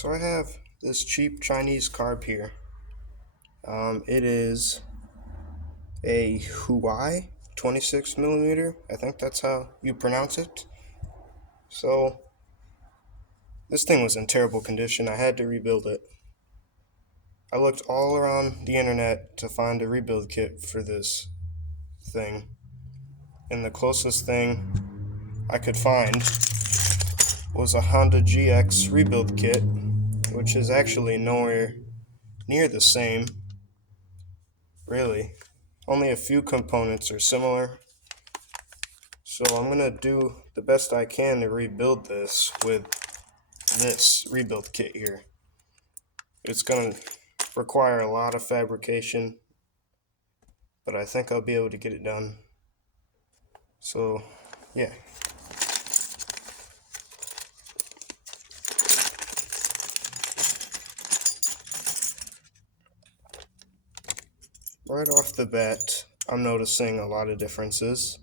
So I have this cheap Chinese carb here. It is a Huai 26 millimeter. I think that's how you pronounce it. So this thing was in terrible condition. I had to rebuild it. I looked all around the internet to find a rebuild kit for this thing, and the closest thing I could find was a Honda GX rebuild kit, which is actually nowhere near the same, really. Only a few components are similar. So I'm going to do the best I can to rebuild this with this rebuild kit here. It's going to require a lot of fabrication, but I think I'll be able to get it done. So, yeah. Right off the bat, I'm noticing a lot of differences.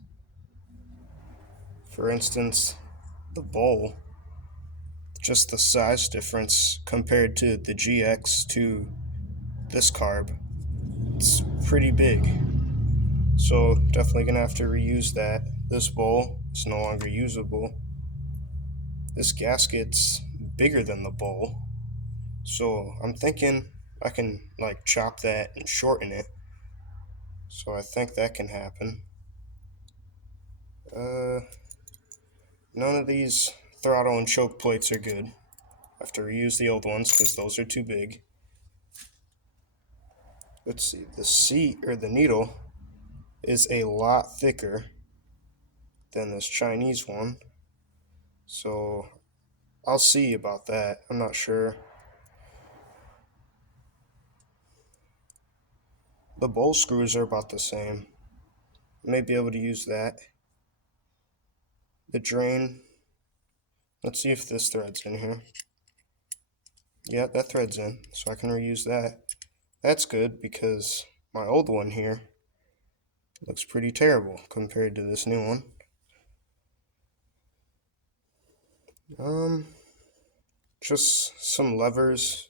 For instance, the bowl, just the size difference compared to the GX to this carb, it's pretty big. So definitely gonna have to reuse that. This bowl is no longer usable. This gasket's bigger than the bowl. So I'm thinking I can like chop that and shorten it. So I think that can happen. None of these throttle and choke plates are good. I have to reuse the old ones because those are too big. Let's see, the seat or the needle is a lot thicker than this Chinese one. So I'll see about that. I'm not sure. The bowl screws are about the same. May be able to use that. The drain. Let's see if this thread's in here. Yeah, that thread's in, so I can reuse that. That's good because my old one here looks pretty terrible compared to this new one. Just some levers.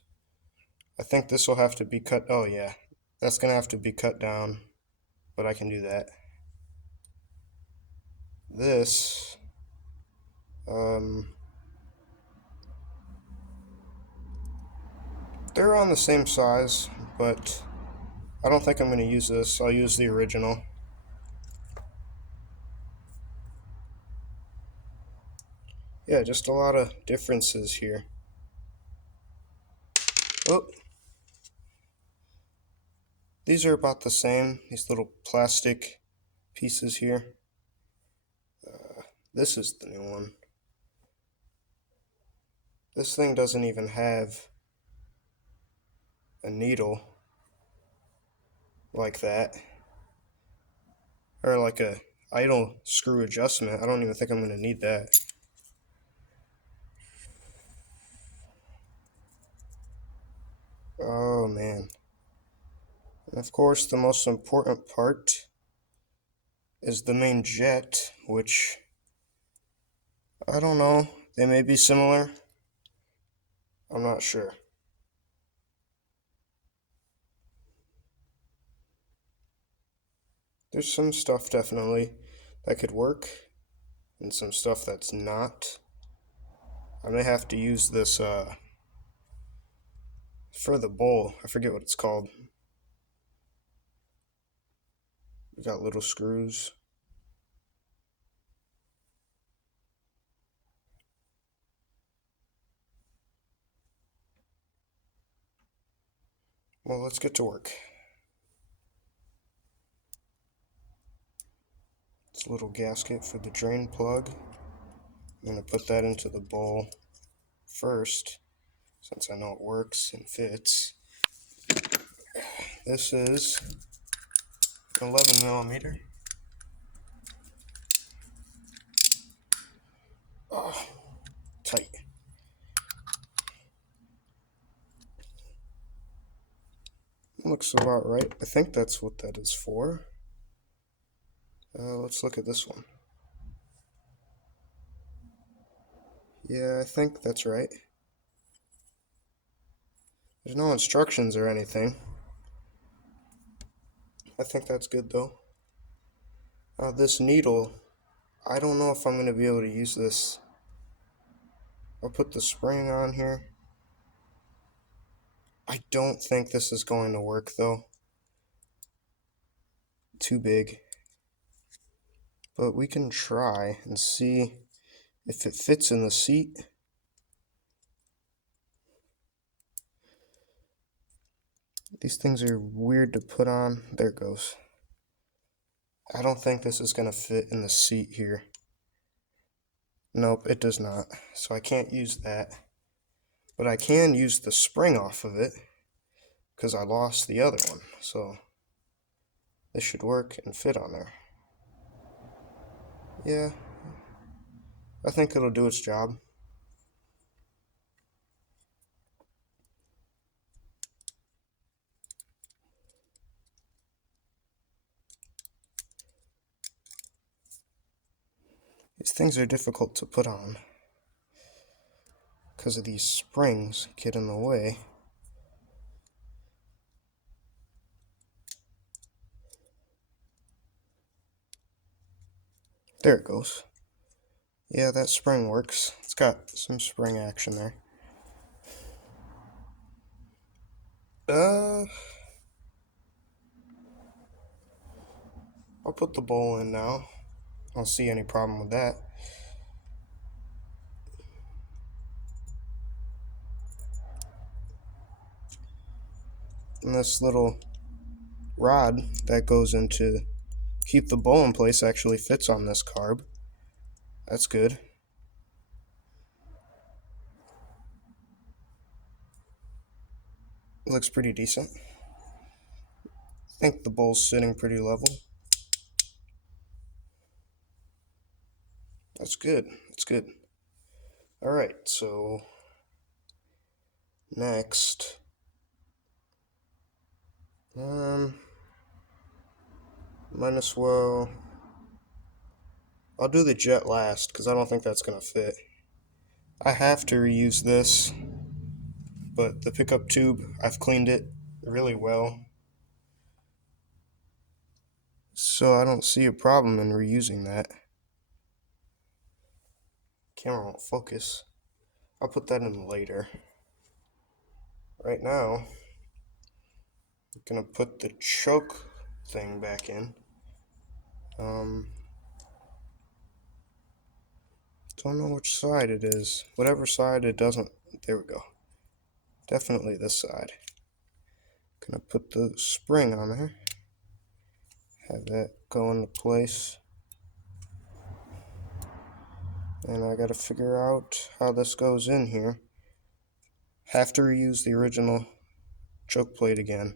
I think this will have to be cut. Oh yeah, that's gonna have to be cut down, but I can do that. This, they're on the same size, but I don't think I'm gonna use this. I'll use the original. Yeah, just a lot of differences here. Oh, these are about the same, these little plastic pieces here. This is the new one. This thing doesn't even have a needle like that, or like a idle screw adjustment. I don't even think I'm going to need that. Oh man. And of course, the most important part is the main jet, which I don't know. They may be similar. I'm not sure. There's some stuff definitely that could work, and some stuff that's not. I may have to use this for the bowl. I forget what it's called. We got little screws. Well, let's get to work. It's a little gasket for the drain plug. I'm going to put that into the bowl first, since I know it works and fits. This is 11 millimeter. Oh, tight. Looks about right. I think that's what that is for. Let's look at this one. Yeah, I think that's right. There's no instructions or anything. I think that's good though. This needle, I don't know if I'm going to be able to use this. I'll put the spring on here. I don't think this is going to work though. Too big. But we can try and see if it fits in the seat. These things are weird to put on. There it goes. I don't think this is going to fit in the seat here. Nope, it does not. So I can't use that. But I can use the spring off of it because I lost the other one. So this should work and fit on there. Yeah, I think it'll do its job. These things are difficult to put on because of these springs get in the way. There it goes. Yeah, that spring works. It's got some spring action there. I'll put the bowl in now. I don't see any problem with that. And this little rod that goes into keep the bowl in place actually fits on this carb. That's good. Looks pretty decent. I think the bowl's sitting pretty level. That's good. That's good. Alright, so next. Might as well. I'll do the jet last because I don't think that's gonna fit. I have to reuse this, but the pickup tube, I've cleaned it really well. So I don't see a problem in reusing that. Camera won't focus. I'll put that in later. Right now, I'm gonna put the choke thing back in. Don't know which side it is. Whatever side it doesn't. There we go. Definitely this side. Gonna put the spring on there. Have that go into place. And I gotta figure out how this goes in here. Have to reuse the original choke plate again,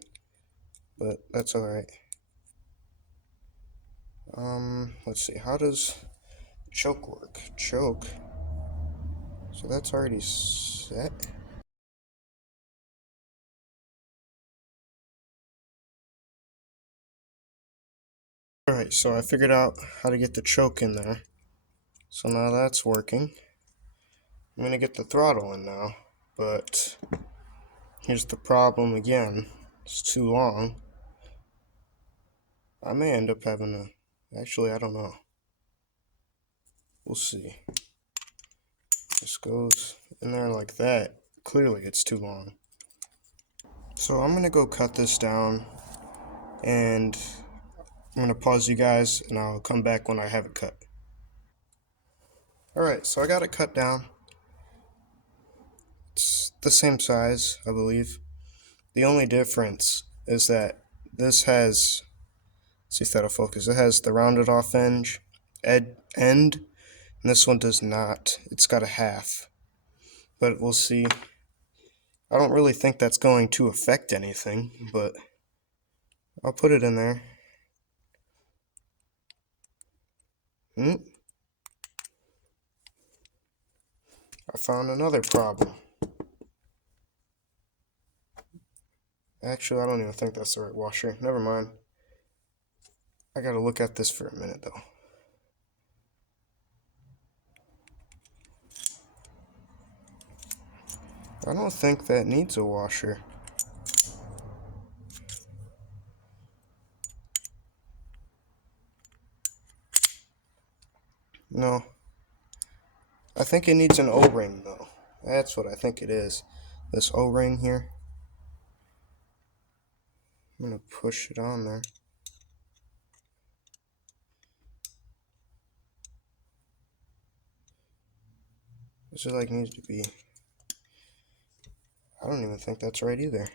but that's alright. Let's see, how does choke work? Choke. So that's already set. Alright, so I figured out how to get the choke in there. So now that's working. I'm gonna get the throttle in now, but here's the problem again. It's too long. I may end up having to, actually I don't know. We'll see. This goes in there like that. Clearly it's too long. So I'm gonna go cut this down and I'm gonna pause you guys and I'll come back when I have it cut. Alright, so I got it cut down. It's the same size, I believe. The only difference is that this has, let's see if that'll focus, it has the rounded off end, and this one does not. It's got a half. But we'll see. I don't really think that's going to affect anything, but I'll put it in there. I found another problem. Actually, I don't even think that's the right washer. Never mind. I gotta look at this for a minute though. I don't think that needs a washer. No, I think it needs an O-ring though. That's what I think it is. This O-ring here. I'm gonna push it on there. This is like needs to be. I don't even think that's right either.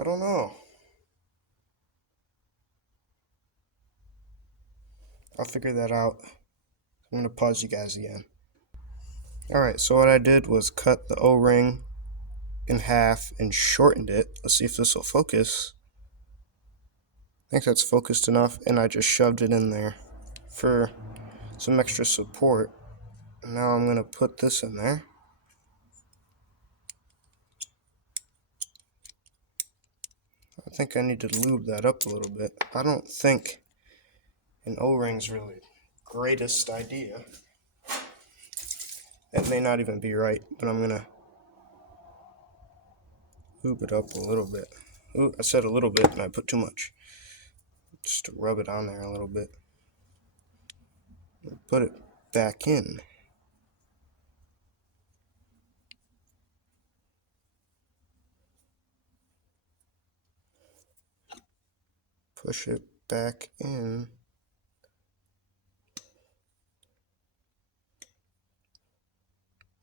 I don't know. I'll figure that out. I'm gonna pause you guys again. Alright, so what I did was cut the O-ring in half and shortened it. Let's see if this will focus. I think that's focused enough, and I just shoved it in there for some extra support. Now I'm gonna put this in there. I think I need to lube that up a little bit. I don't think an O-ring's really the greatest idea. It may not even be right, but I'm gonna lube it up a little bit. Ooh, I said a little bit and I put too much. Just to rub it on there a little bit. Put it back in. Push it back in.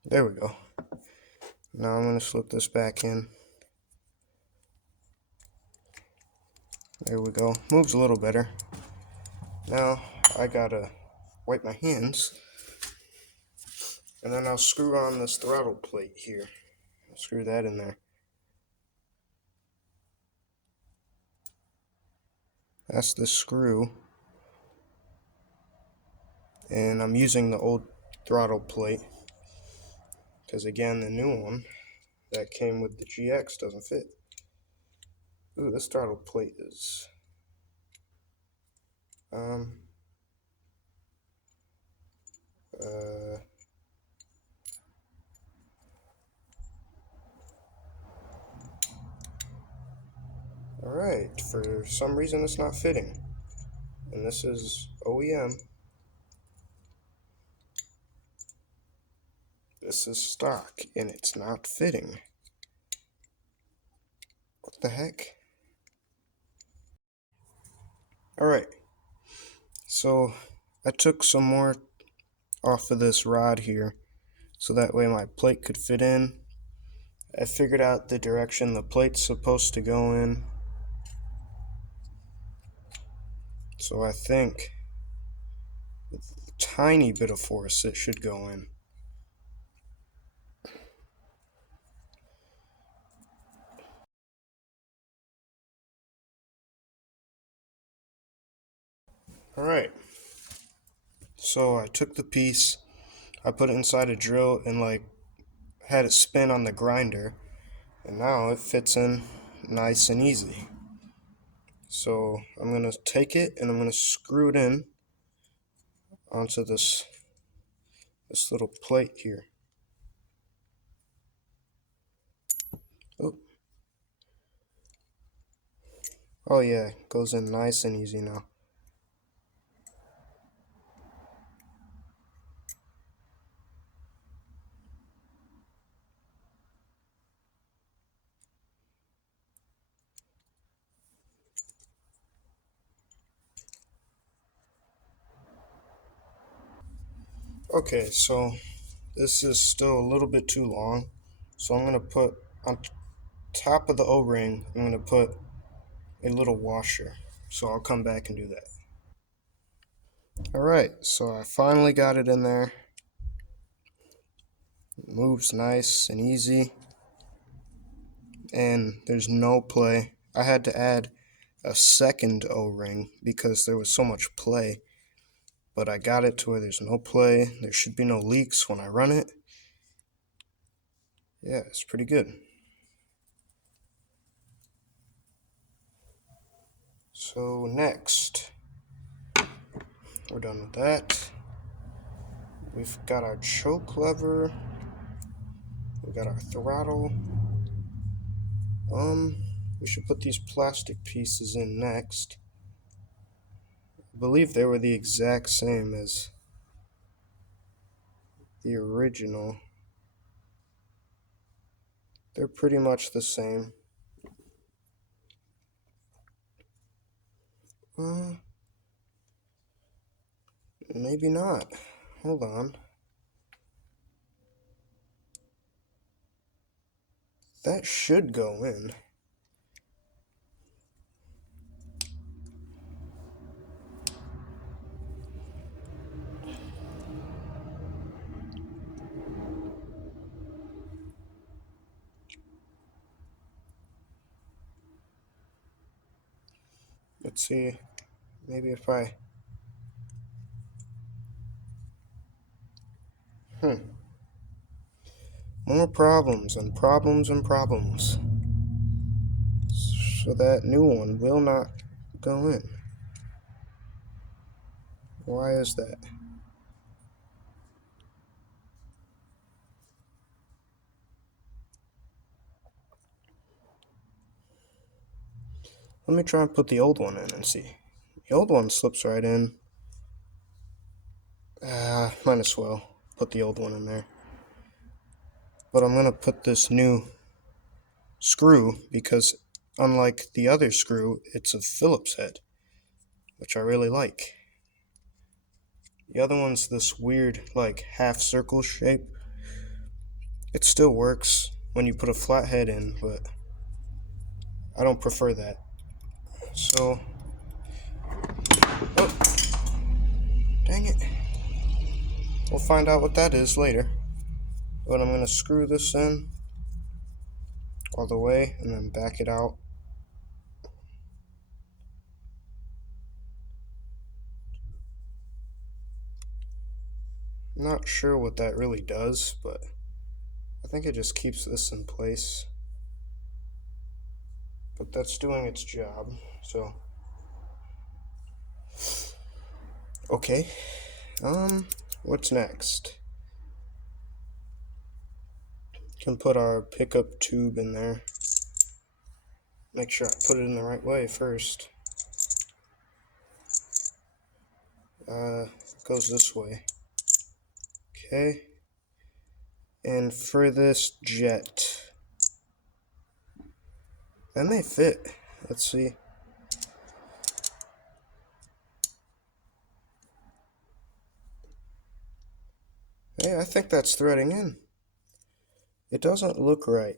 There we go. Now I'm going to slip this back in. There we go. Moves a little better. Now I gotta wipe my hands. And then I'll screw on this throttle plate here. Screw that in there. That's the screw. And I'm using the old throttle plate. Because again, the new one that came with the GX doesn't fit. Ooh, this throttle plate is alright, for some reason it's not fitting. And this is OEM. This is stock, and it's not fitting. What the heck? Alright, so I took some more off of this rod here, so that way my plate could fit in. I figured out the direction the plate's supposed to go in. So I think with a tiny bit of force it should go in. Alright, so I took the piece, I put it inside a drill and had it spin on the grinder, and now it fits in nice and easy. So I'm going to take it and I'm going to screw it in onto this little plate here. Oh, oh yeah, it goes in nice and easy now. Okay, so this is still a little bit too long, so I'm going to put on top of the O-ring, I'm going to put a little washer. So I'll come back and do that. Alright, so I finally got it in there. It moves nice and easy, and there's no play. I had to add a second O-ring because there was so much play, but I got it to where there's no play. There should be no leaks when I run it. Yeah, it's pretty good. So next, We're done with that. We've got our choke lever. We got our throttle. We should put these plastic pieces in next. I believe they were the exact same as the original. They're pretty much the same. Maybe not. Hold on. That should go in. Let's see. Maybe if I... More problems and problems and problems. So that new one will not go in. Why is that? Let me try and put the old one in and see. The old one slips right in. Might as well put the old one in there. But I'm going to put this new screw because unlike the other screw, it's a Phillips head, which I really like. The other one's this weird, like, half circle shape. It still works when you put a flat head in, but I don't prefer that. So, oh, dang it. We'll find out what that is later. But I'm going to screw this in all the way and then back it out. I'm not sure what that really does, but I think it just keeps this in place. But that's doing its job, so. Okay, what's next? Can put our pickup tube in there. Make sure I put it in the right way first. Goes this way. Okay. And for this jet, that may fit. Let's see. Hey, I think that's threading in. It doesn't look right,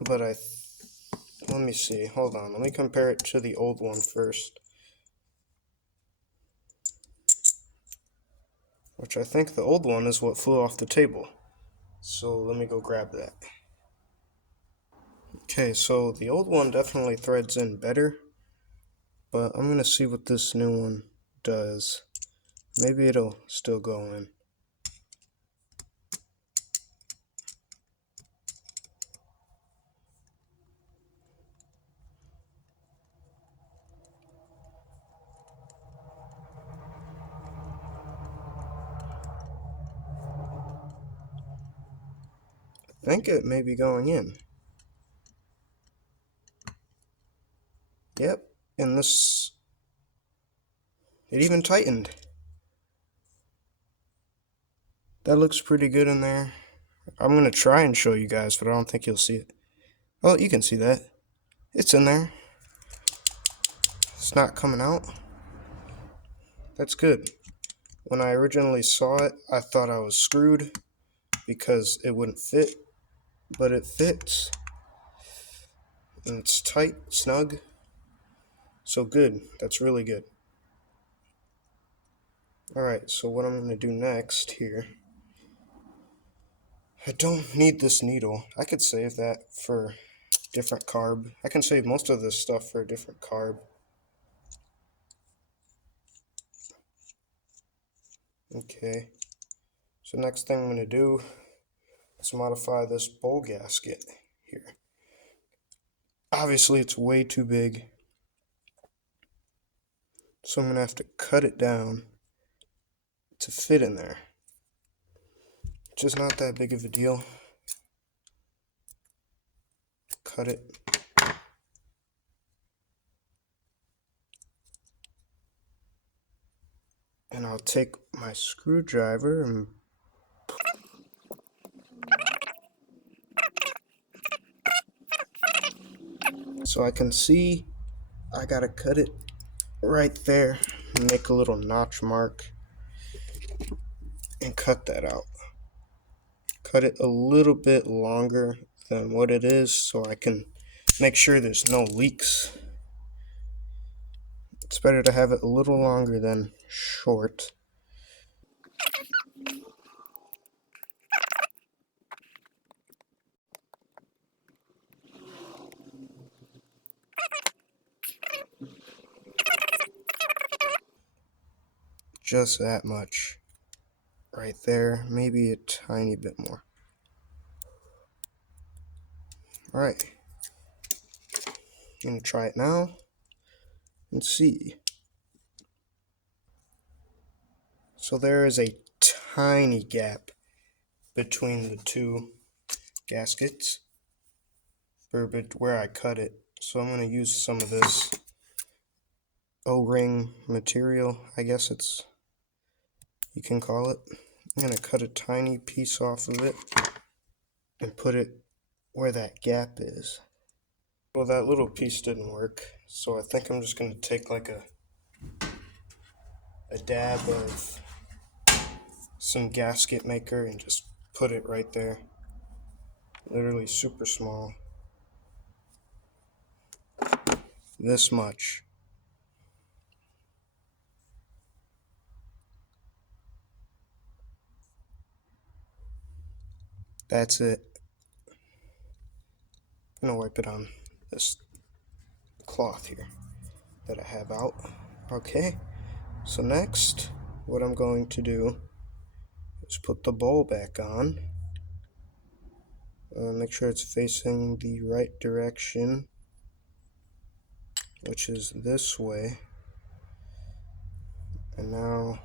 but let me see. Hold on. Let me compare it to the old one first. Which I think the old one is what flew off the table. So let me go grab that. Okay, so the old one definitely threads in better, but I'm going to see what this new one does. Maybe it'll still go in. I think it may be going in. Yep, and this, it even tightened. That looks pretty good in there. I'm going to try and show you guys, but I don't think you'll see it. Oh, you can see that. It's in there. It's not coming out. That's good. When I originally saw it, I thought I was screwed because it wouldn't fit, but it fits. And it's tight, snug. So good. That's really good. Alright, so what I'm going to do next here, I don't need this needle. I could save that for different carb. I can save most of this stuff for a different carb. Okay, so next thing I'm going to do is modify this bowl gasket here. Obviously it's way too big, so I'm going to have to cut it down to fit in there. Just not that big of a deal. Cut it. And I'll take my screwdriver and so I can see I gotta cut it right there, make a little notch mark, and cut that out. Cut it a little bit longer than what it is so I can make sure there's no leaks. It's better to have it a little longer than short. Just that much. Right there, maybe a tiny bit more. Alright, I'm going to try it now and see. So there is a tiny gap between the two gaskets where I cut it. So I'm going to use some of this O-ring material, I guess you can call it. I'm going to cut a tiny piece off of it and put it where that gap is. Well, that little piece didn't work, so I think I'm just going to take like a dab of some gasket maker and just put it right there. Literally super small. This much. That's it. I'm gonna wipe it on this cloth here that I have out. Okay, so next, what I'm going to do is put the bowl back on. Make sure it's facing the right direction, which is this way. And now,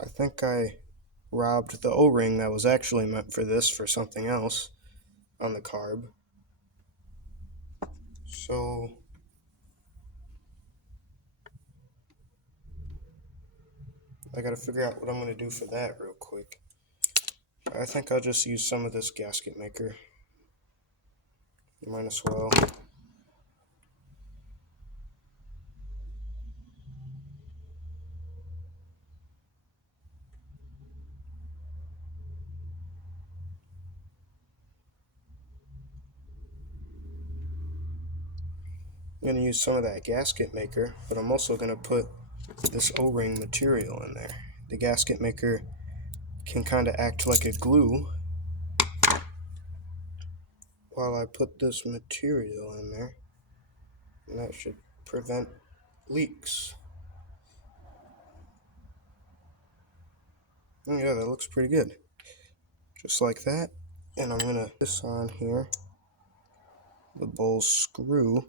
I think I robbed the O-ring that was actually meant for this for something else on the carb. So I gotta figure out what I'm gonna do for that real quick. I think I'll just use some of this gasket maker. Might as well. I'm going to use some of that gasket maker, but I'm also going to put this O-ring material in there. The gasket maker can kind of act like a glue while I put this material in there, and that should prevent leaks. Oh yeah, that looks pretty good. Just like that. And I'm going to put this on here, the bowl screw.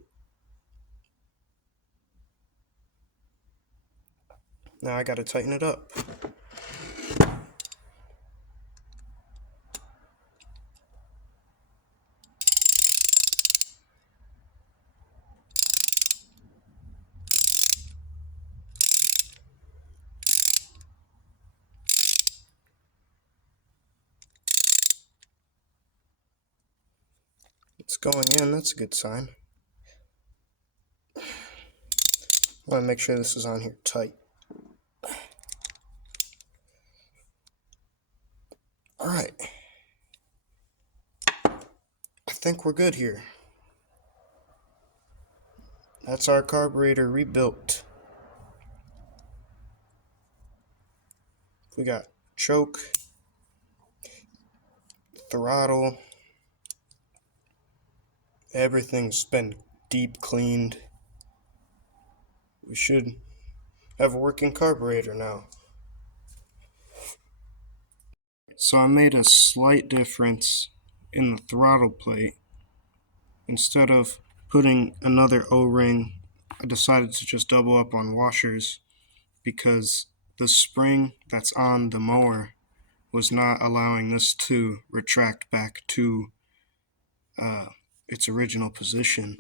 Now I got to tighten it up. It's going in, that's a good sign. I want to make sure this is on here tight. Alright. I think we're good here. That's our carburetor rebuilt. We got choke, throttle, everything's been deep cleaned. We should have a working carburetor now. So I made a slight difference in the throttle plate. Instead of putting another O-ring, I decided to just double up on washers because the spring that's on the mower was not allowing this to retract back to its original position.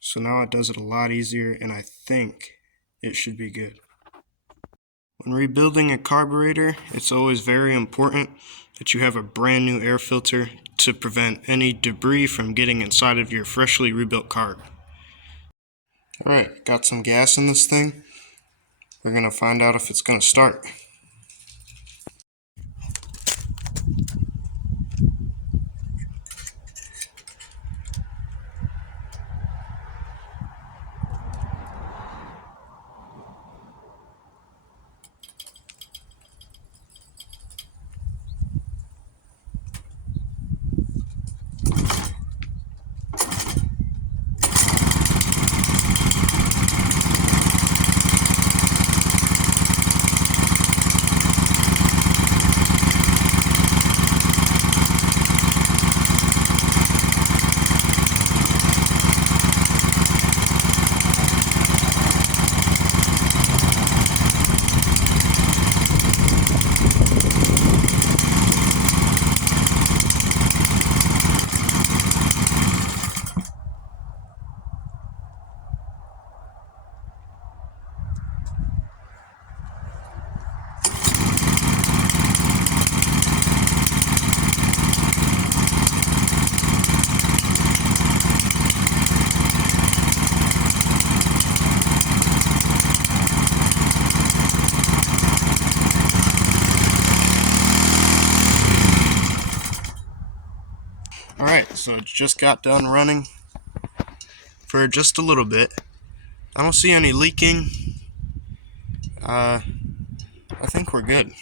So now it does it a lot easier, and I think it should be good. When rebuilding a carburetor, it's always very important that you have a brand new air filter to prevent any debris from getting inside of your freshly rebuilt carb. Alright, got some gas in this thing. We're going to find out if it's going to start. Alright, so it just got done running for just a little bit. I don't see any leaking. I think we're good.